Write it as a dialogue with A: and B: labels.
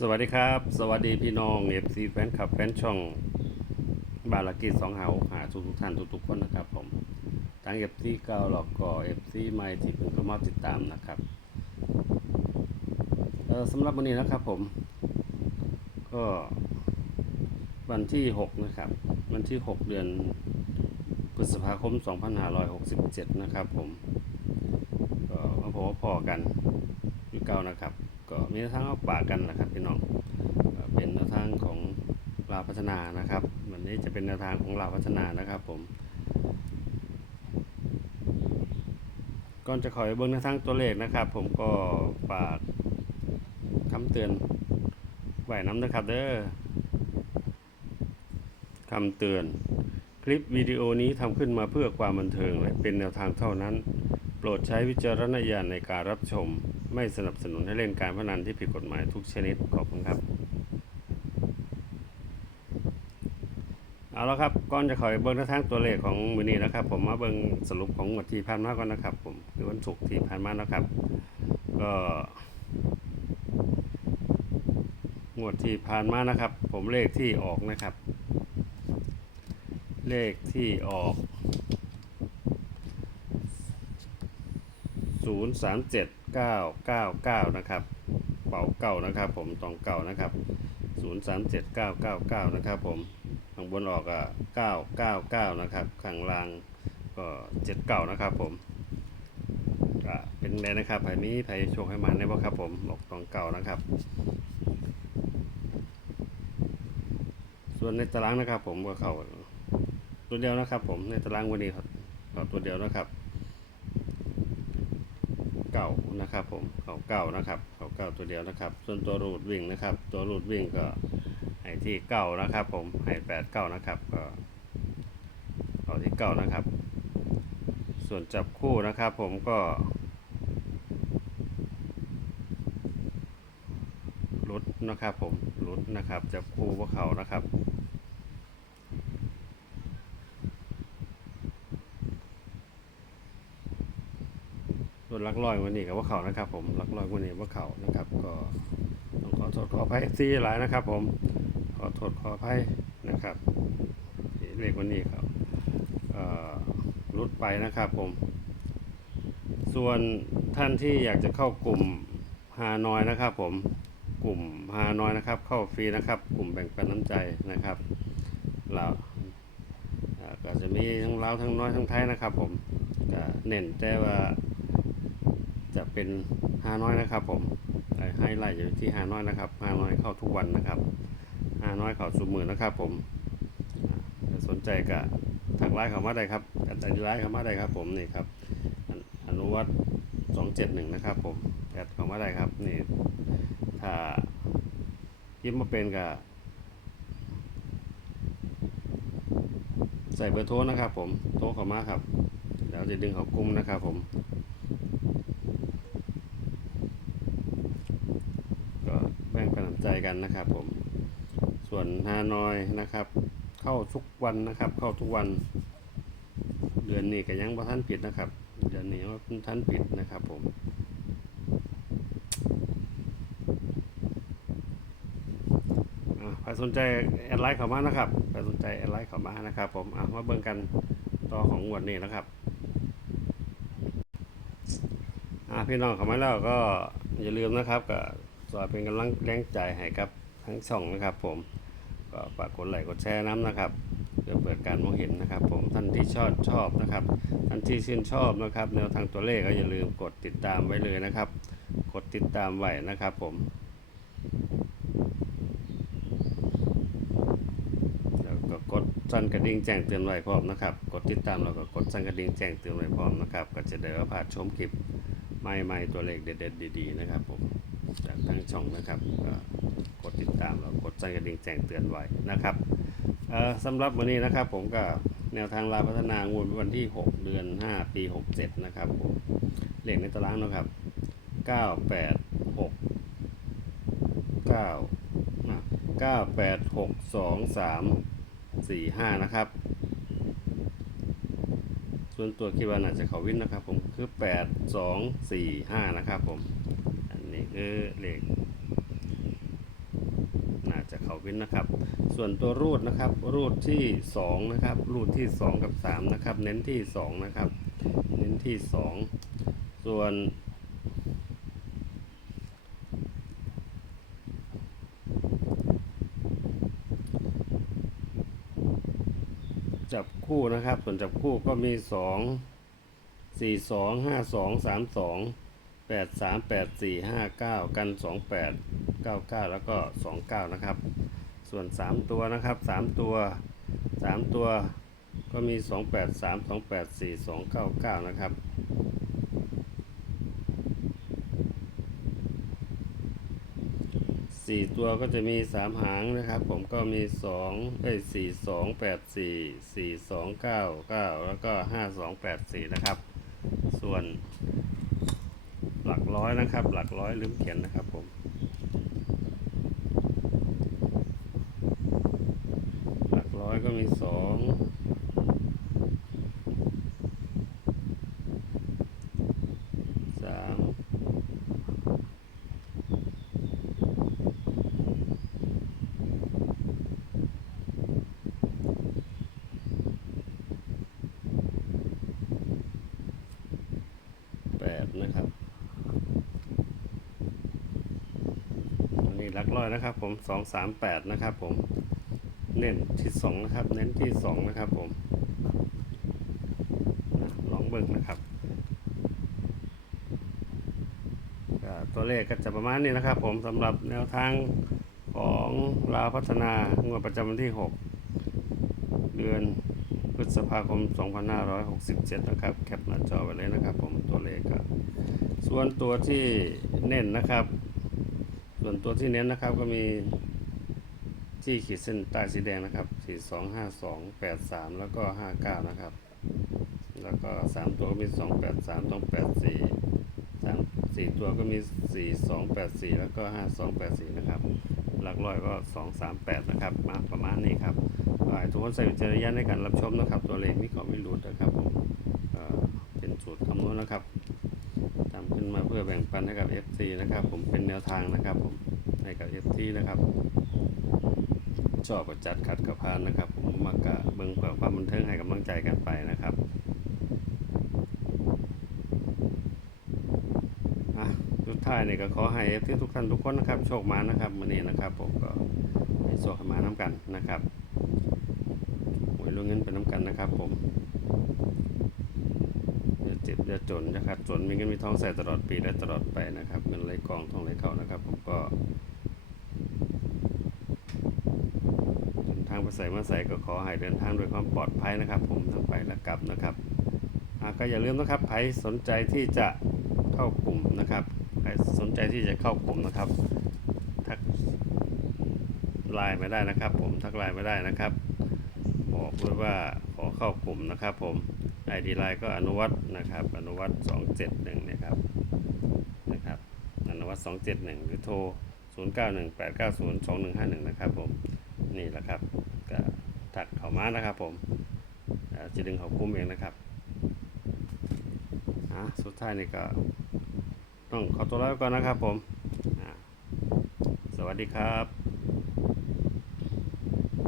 A: สวัสดีครับ สวัสดีพี่น้องเอฟซีแฟนคลับแฟนช่องบาลากีสองหาหาทุกทุกท่านทุกทุกคนนะครับผมทั้งเอฟซีเก่าแล้วก็เอฟซีใหม่ที่เพิ่งเข้ามาติดตามนะครับเออสำหรับวันนี้นะครับผม ก็วันที่ 6 นะครับ วันที่ 6 เดือนพฤษภาคม 2567 นะครับผมก็มาพบพอกันอยู่เก่านะครับ ก็มีแนวทางเอาปากกันนะครับพี่น้องเป็นแนวทางของลาวพัฒนานะครับวันนี้จะเป็นแนวทางของลาวพัฒนานะครับผมก่อนจะขอเบิ้งแนวทางตัวเลขนะครับ ผมก็ฝากคำเตือนไว้น้ำนะครับเด้อคำเตือน คลิปวิดีโอนี้ทำขึ้นมาเพื่อความบันเทิงและเป็นแนวทางเท่านั้น โปรดใช้วิจารณญาณในการรับชม ไม่สนับสนุนให้เล่นการพนันที่ผิดกฎหมายทุกชนิด ขอบคุณครับ เอาละครับก่อนจะขอเบิ้งแนวทางตัวเลขของมือนี้นะครับ ผมมาเบิ้งสรุปของงวดที่ผ่านมาก่อนนะครับ ผมคือวันศุกร์ที่ผ่านมานะครับ ก็งวดที่ผ่านมานะครับ ผมเลขที่ออกนะครับ เลขที่ออกศู นย์สามเก้าเก้าเก้านะครับ เป่าเก้านะครับ ผมตองเก้านะครับศูนย์สามเจ็ดเก้าเก้าเก้านะครับผมข้างบนออกอะเก้าเก้าเก้านะครับข้างล่างก็เจ็ดเก้านะครับผมก็เป็นไงนะครับไผ่มีไผ่โชคให้มันได้บ่ครับผมบอกตองเก้านะครับ ส่วนในตารางนะครับ ผมก็เข้าตัวเดียวนะครับ ผมในตารางวันนี้ครับตัวเดียวนะครับ เก่านะครับผมเขาเก่านะครับเขาเก่าตัวเดียวนะครับ ส่วนตัวรูดวิ่งนะครับ ตัวรูดวิ่งก็ให้ที่เก่านะครับ ผมให้แปดเก้านะครับก็เอาที่เก่านะครับ ส่วนจับคู่นะครับ ผมก็รุดนะครับ ผมรุดนะครับ จับคู่พวกเขานะครับ ส่วน ลักลอยวันนี้กับว่าเขานะครับ ผมลักลอยวันนี้ว่าเขานะครับ ก็ต้องขอโทษขออภัยซีหลายนะครับ ผมขอโทษขออภัยนะครับเลขวันนี้ครับรุดไปนะครับผม ส่วนท่านที่อยากจะเข้ากลุ่มฮานอยนะครับ ผมกลุ่มฮานอยนะครับ เข้าฟรีนะครับ กลุ่มแบ่งปันน้ำใจนะครับเราก็จะมีทั้งเล้าทั้งน้อยทั้งไทยนะครับ ผมก็เน้นแต่ว่า จะเป็นฮาน้อยนะครับ ผมไฮไลท์อยู่ที่ฮาน้อยนะครับฮาน้อยเข้าทุกวันนะครับฮาน้อยเข้าสุมือนะครับ ผมสนใจก็ทักไลน์เข้ามาได้ครับแอดไลน์เข้ามาได้ครับ ผมนี่ครับอนุอนุวัตสองเจ็ดหนึ่งนะครับ ผมแอดเข้ามาได้ครับนี่ถ้ายิ้มมาเป็นก็ใส่เบอร์โทรนะครับ ผมโทรเข้ามาครับเดี๋ยวจะดึงเขากลุ้มนะครับ ผม ก็แบ่งปันน้ำใจ กันนะครับผม ส่วนฮานอยนะครับ เข้าทุกวันนะครับ เข้าทุกวัน เดือนนี้ก็ยังบ่ท่านปิดนะครับ เดือนนี้ว่าท่านปิดนะครับผมใครสนใจแอดไลน์เข้ามานะครับใครสนใจแอดไลน์เข้ามานะครับผมอะมาเบิ่งกันต่อของวดนี้นะครับอะพี่น้องเข้ามาแล้วก็อย่าลืมนะครับก็ อยเป็นกำลังแรงใจให้กับทั้งช่องนะครับ ผมก็ฝากกดไลค์กดแชร์น้ำนะครับเพื่อเปิดการมองเห็นนะครับ ผมท่านที่ชอบชอบนะครับ ท่านที่ชื่นชอบนะครับแนวทางตัวเลขก็อย่าลืมกดติดตามไว้เลยนะครับ กดติดตามไว้นะครับ ผมแล้วก็กดสั่นกระดิ่งแจ้งเตือนไว้พร้อมนะครับ กดติดตามแล้วก็กดสั่นกระดิ่งแจ้งเตือนไว้พร้อมนะครับ ก็จะได้ว่าพลาดชมคลิปไม่ไม่ตัวเลขเด็ดๆดีๆนะครับผม จากทางช่องนะครับกดติดตามแล้วกดสั่นกระดิ่งแจ้งเตือนไว้นะครับเออสำหรับวันนี้นะครับผมก็แนวทางลาวพัฒนางวดวันที่ 6 เดือน 5 ปี 67 นะครับผมเลขในตารางนะครับ 9 8 6 9อะ9 8 6 2 3 4 5 นะครับ ส่วนตัวคิดว่าน่าจะเขาวินนะครับผมคือแปดสองสี่ห้านะครับผม อันนี้คือเลขวินนะครับ ส่วนตัวรูดนะครับ รูดที่สองนะครับ รูดที่สองกับสามนะครับ เน้นที่สองนะครับ เน้นที่สองส่วนจับคู่นะครับ ส่วนจับคู่ก็มีสองสี่สอง ห้าสองสามสองแปดสามแปดสี่ห้าเก้ากันสองแปดเก้าเก้าแล้วก็สองเก้านะครับ ส่วนสามตัวนะครับสามตัวสามตัวก็มีสองแปดสามสองแปดสี่สองเก้าเก้านะครับ สี่ตัวก็จะมีสามหางนะครับ ผมก็มีสองเอ้ยสี่สองแปดสี่สี่สองเก้าเก้าแล้วก็ห้าสองแปดสี่นะครับ ส่วน หลักร้อยนะครับ หลักร้อยลืมเขียนนะครับผมหลักร้อยก็มีสองสามแปดนะครับ อันนี้หลัก ร้อยนะครับ ผมสองสามแปดนะครับ ผม เน้นที่สองนะครับ เน้นที่สองนะครับ ผมลองเบิ่งนะครับตัวเลขก็จะประมาณนี้นะครับ ผมสำหรับแนวทางของลาวพัฒนางวดประจำวันที่ 6 เดือนพฤษภาคม 2567 นะครับ แคปหน้าจอไว้เลยนะครับ ผมตัวเลขก็ส่วนตัวที่เน้นนะครับ ส่วนตัวที่เน้นนะครับก็มีที่ขีดเส้นใต้สีแดงนะครับสี่สองห้าสองแปดสามแล้วก็ห้าเก้านะครับ แล้วก็สามตัวก็มีสองแปดสามสองแปดสี่สามสี่ตัวก็มีสี่สองแปดสี่แล้วก็ห้าสองแปดสี่นะครับ หลักร้อยก็สองสามแปดนะครับ มาประมาณนี้ครับทุกคนใส่วิจารณญาณในการรับชมนะครับ ตัวเลขมีขอไม่รู้นะครับผมเป็นสูตรคำนวณนะครับ ทำขึ้นมาเพื่อแบ่งปันให้กับ FC นะครับ ผมเป็นแนวทางนะครับผมให้กับ FC นะครับชอบก็จัดขัดกับพานนะครับ ผมมากะเบิ่งเพื่อความบันเทิงให้กำลังใจกันไปนะครับอะสุดท้ายนี่ยก็ขอให้ FC ทุกท่านทุกคนนะครับ โชคมานะครับวันนี้นะครับ ผมก็ให้โชคให้มาน้ำกันนะครับหวยลงเงินเป็นน้ำกันนะครับ ผม เจ็บอย่าจนนะครับจนมีเงินมีทองใส่ตลอดปีและตลอดไปนะครับเงินไหลกองทองไหลเข้านะครับ ผมก็ทางไปใส่มาใส่ก็ขอให้เดินทางด้วยความปลอดภัยนะครับ ผมทั้งไปและกลับนะครับก็อย่าลืมนะครับใครสนใจที่จะเข้ากลุ่มนะครับใครสนใจที่จะเข้ากลุ่มนะครับทักไลน์ม่ได้นะครับ ผมทักไลน์ม่ได้นะครับ บอกด้วยว่าขอเข้ากลุ่มนะครับ ผม ID ไลน์ก็อนุวัตนะครับ อนุวัตสองเจ็ดหนึ่งนะครับนะครับอนุวัตสองเจ็ดหนึ่งหรือโทรศูนย์เก้าหนึ่งแปดเก้าศูนย์สองหนึ่งห้าหนึ่งนะครับผม นี่แหละครับก็ถักเขามานะครับผมจะดึงเขาคุ้มเองนะครับอะสุดท้ายนี่ก็ต้องขอตัวลาไปก่อนนะครับผม สวัสดีครับ